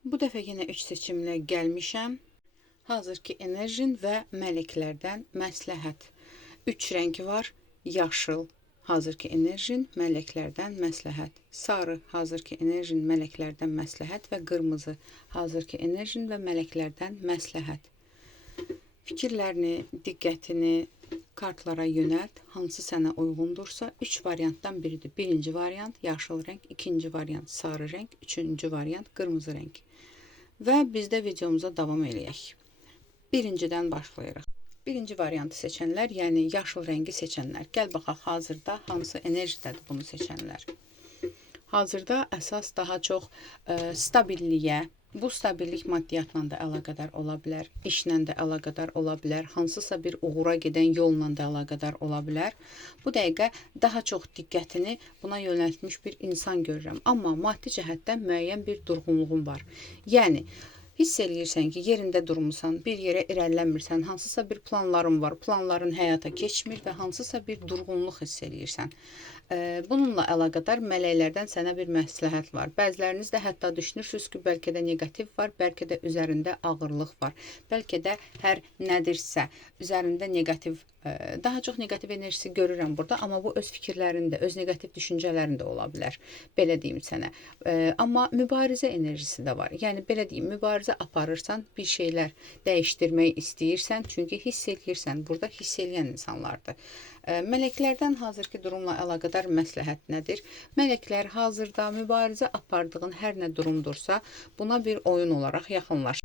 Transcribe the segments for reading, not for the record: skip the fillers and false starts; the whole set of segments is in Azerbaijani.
Bu dəfə yenə 3 seçimlə gəlmişəm. Hazırki enerjin və mələklərdən məsləhət. 3 rəng var. Yaşıl, hazırki enerjin, mələklərdən məsləhət. Sarı, hazırki enerjin, mələklərdən məsləhət və qırmızı, hazırki enerjin və mələklərdən məsləhət. Fikirlərini, diqqətini kartlara yönəlt. Hansı sənə uyğundursa 3 variantdan biridir. Birinci variant yaşıl rəng, ikinci variant sarı rəng, üçüncü variant qırmızı rəng. Və biz də videomuza davam eləyək. Birincidən başlayırıq. Birinci variantı seçənlər, yəni yaşıl rəngi seçənlər. Gəl baxaq, hazırda hansı enerjidədir bunu seçənlər. Hazırda əsas daha çox stabilliyə, bu stabillik maddiyyatla da əlaqədar ola bilər, işlə də əlaqədar ola bilər, hansısa bir uğura gedən yolla da əlaqədar ola bilər. Bu dəqiqə daha çox diqqətini buna yönəltmiş bir insan görürəm. Amma maddi cəhətdən müəyyən bir durğunluğun var. Yəni, hiss eləyirsən ki, yerində durmusan, bir yerə irəliləmirsən, hansısa bir planların var, planların həyata keçmir və hansısa bir durğunluq hiss eləyirsən. Bununla əlaqədar mələklərdən sənə bir məsləhət var. Bəziləriniz də hətta düşünürsünüz ki, bəlkə də negativ var, bəlkə də üzərində ağırlıq var. Bəlkə də hər nədirsə üzərində negativ, daha çox negativ enerjisi görürəm burada, amma bu öz fikirlərində, öz negativ düşüncələrində ola bilər. Belə deyim sənə. Amma mübarizə enerjisi də var. Yəni, belə deyim, mübarizə aparırsan, bir şeylər dəyişdirmək istəyirsən, çünki hiss eləyirsən, burada hiss eləyən insanlardır. Mələklərdən hazırki durumla əlaqədar məsləhət nədir? Mələklər hazırda mübarizə apardığın hər nə durumdursa, buna bir oyun olaraq yaxınlaş.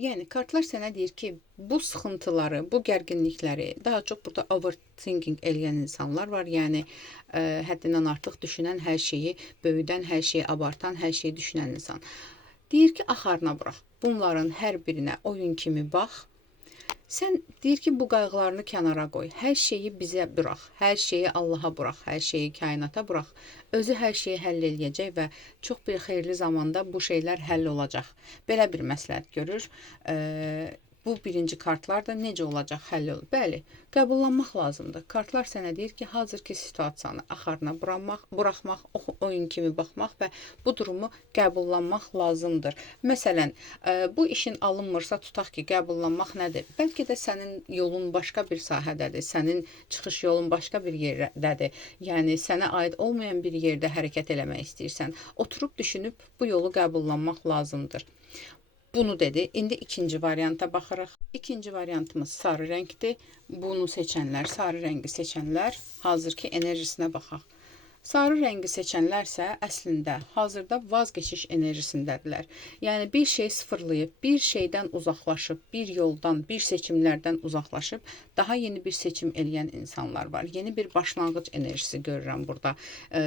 Yəni, kartlar sənə deyir ki, bu sıxıntıları, bu gərginlikləri, daha çox burada overthinking eləyən insanlar var. Yəni, həddindən artıq düşünən, hər şeyi böyüdən, hər şeyi abartan, hər şeyi düşünən insan. Deyir ki, axarına burax. Bunların hər birinə oyun kimi bax. Sən deyir ki, bu qayğılarını kənara qoy. Hər şeyi bizə burax. Hər şeyi Allaha burax. Hər şeyi kainata burax. Özü hər şeyi həll eləyəcək və çox bir xeyirli zamanda bu şeylər həll olacaq. Belə bir məsləhət görür. Bu birinci kartlar da necə olacaq, həll olur? Bəli, qəbullanmaq lazımdır. Kartlar sənə deyir ki, hazırki situasiyanı axarına buraxmaq, oyun kimi baxmaq və bu durumu qəbullanmaq lazımdır. Məsələn, bu işin alınmırsa, tutaq ki, qəbullanmaq nədir? Bəlkə də sənin yolun başqa bir sahədədir, sənin çıxış yolun başqa bir yerdədir. Yəni, sənə aid olmayan bir yerdə hərəkət eləmək istəyirsən. Oturub düşünüb bu yolu qəbullanmaq lazımdır. Bunu dedi. İndi ikinci varianta baxırıq. İkinci variantımız sarı rəngdir. Bunu seçənlər, sarı rəngi seçənlər hazırki enerjisinə baxaq. Sarı rəngi seçənlərsə əslində hazırda vazgeçiş enerjisindədirlər. Yəni, bir şey sıfırlayıb, bir şeydən uzaqlaşıb, bir yoldan, bir seçimlərdən uzaqlaşıb, daha yeni bir seçim eləyən insanlar var. Yeni bir başlanğıc enerjisi görürəm burada.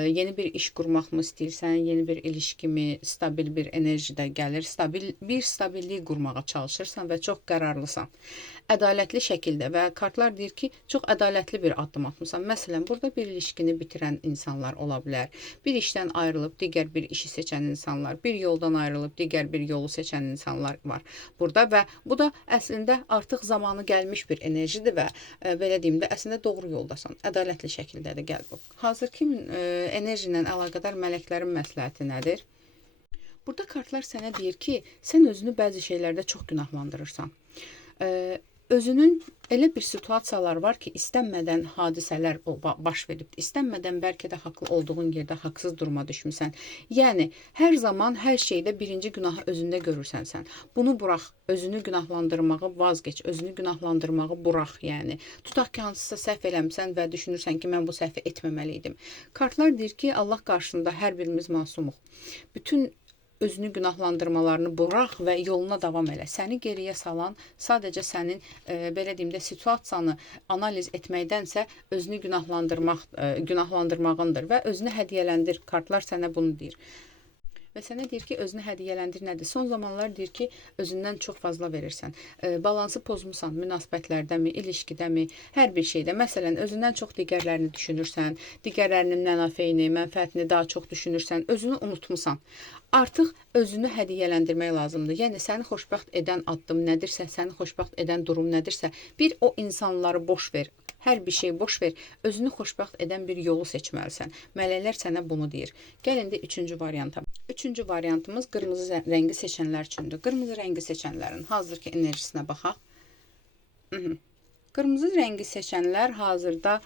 Yeni bir iş qurmaq mı istəyirsən, yeni bir ilişki mi, stabil bir enerji də gəlir. Bir stabillik qurmağa çalışırsan və çox qərarlısan. Ədalətli şəkildə və kartlar deyir ki, çox ədalətli bir addım atmısan. Məsələn, burada bir ilişkini bitirən insanlar ola bilər. Bir işdən ayrılıb digər bir işi seçən insanlar, bir yoldan ayrılıb digər bir yolu seçən insanlar var burada və bu da əslində artıq zamanı gəlmiş bir enerjidir və belə deyim də, əslində doğru yoldasan. Ədalətli şəkildədir, gəl bu. Hazırki enerji ilə əlaqədar mələklərin məsləhəti nədir? Burada kartlar sənə deyir ki, sən özünü bəzi şeylərdə çox günahlandırırsan. Özünün elə bir situasiyalar var ki, istənmədən hadisələr baş verib, istənmədən bəlkə də haqlı olduğun yerdə haqsız duruma düşmüsən. Yəni, hər zaman hər şeydə birinci günahı özündə görürsən sən. Bunu burax, özünü günahlandırmağı vazgeç, özünü günahlandırmağı burax, yəni. Tutaq ki, hansısa səhv eləmsən və düşünürsən ki, mən bu səhvi etməməliydim. Kartlar deyir ki, Allah qarşısında hər birimiz masumuq. Bütün özünü günahlandırmalarını burax və yoluna davam elə. Səni geriyə salan sadəcə sənin, belə deyim də, situasiyanı analiz etməkdənsə özünü günahlandırmağındır və özünü hədiyyələndir. Kartlar sənə bunu deyir. Və sənə deyir ki, özünü hədiyyələndir nədir? Son zamanlar deyir ki, özündən çox fazla verirsən. Balansı pozmusan, münasibətlərdəmi, ilişkidəmi, hər bir şeydə. Məsələn, özündən çox digərlərini düşünürsən, digərlərinin mənafeyini, mənfəətini daha çox düşünürsən, özünü unutmusan. Artıq özünü hədiyyələndirmək lazımdır. Yəni, səni xoşbəxt edən addım nədirsə, səni xoşbəxt edən durum nədirsə, bir o insanları boş ver. Hər bir şey boş ver, özünü xoşbəxt edən bir yolu seçməlisən. Mələklər sənə bunu deyir. Gəlin indi üçüncü varianta. Üçüncü variantımız qırmızı rəngi seçənlər üçündür. Qırmızı rəngi seçənlərin hazırki enerjisinə baxaq. Qırmızı rəngi seçənlər hazırda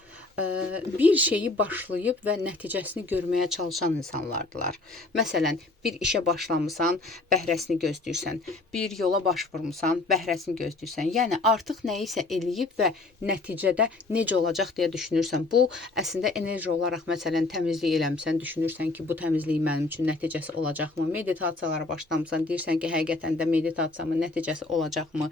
bir şeyi başlayıb və nəticəsini görməyə çalışan insanlardılar. Məsələn, bir işə başlamısan, bəhrəsini gözləyirsən. Bir yola baş vurmusan, bəhrəsini gözləyirsən. Yəni, artıq nəyisə eləyib və nəticədə necə olacaq deyə düşünürsən. Bu, əslində enerji olaraq, məsələn, təmizlik eləmişsən, düşünürsən ki, bu təmizlik mənim üçün nəticəsi olacaqmı? Meditasiyalara başlamısan, deyirsən ki, həqiqətən də meditasiyamın nəticəsi olacaqmı?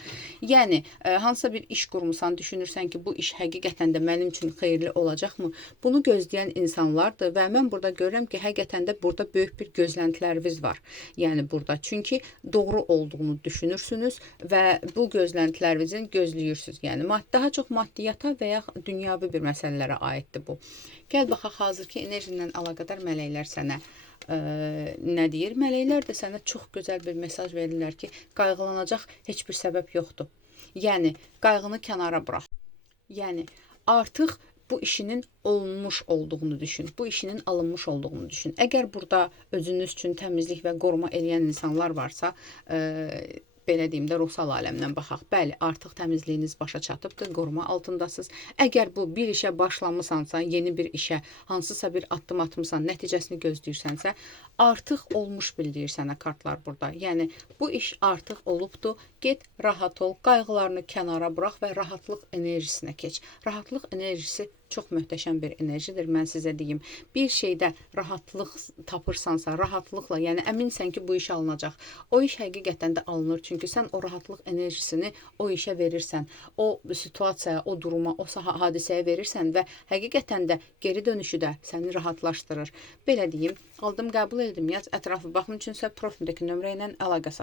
Yəni, hansısa bir iş qurmusan, düşünürsən ki, bu iş həqiqətən də mənim üçün xeyirli olacaqmı? Bunu gözləyən insanlardır və mən burada görürəm ki, həqiqətən də burada böyük bir gözləntiləriniz var. Yəni burada. Çünki doğru olduğunu düşünürsünüz və bu gözləntilərinizin gözləyirsiniz. Yəni daha çox maddiyyata və ya dünyavi bir məsələlərə aiddir bu. Gəl baxaq, hazırki enerjindən əlaqədar mələklər sənə nə deyir? Mələklər də sənə çox gözəl bir mesaj verirlər ki, qayğılanacaq heç bir səbəb yoxdur. Yəni, qayğını kənara burax. Yəni, artıq bu işinin olunmuş olduğunu düşün. Bu işinin alınmış olduğunu düşün. Əgər burada özünüz üçün təmizlik və qoruma eləyən insanlar varsa, belə deyim də, ruhsal aləmdən baxaq. Bəli, artıq təmizliyiniz başa çatıbdır, qoruma altındasınız. Əgər bu bir işə başlamısansa, yeni bir işə, hansısa bir addım atmısan, nəticəsini gözləyirsənsə, artıq olmuş bildirir sənə kartlar burada. Yəni, bu iş artıq olubdur. Get, rahat ol, qayğılarını kənara burax və rahatlıq enerjisinə keç. Rahatlıq enerjisi çox möhtəşəm bir enerjidir, mən sizə deyim. Bir şeydə rahatlıq tapırsansa, rahatlıqla, yəni əminsən ki, bu iş alınacaq. O iş həqiqətən də alınır, çünki sən o rahatlıq enerjisini o işə verirsən, o situasiyaya, o duruma, o hadisəyə verirsən və həqiqətən də geri dönüşü də səni rahatlaşdırır. Belə deyim, aldım, qəbul etdim, yaz, ətrafı baxım üçünsə profildəki nömrə ilə əlaqə saxla.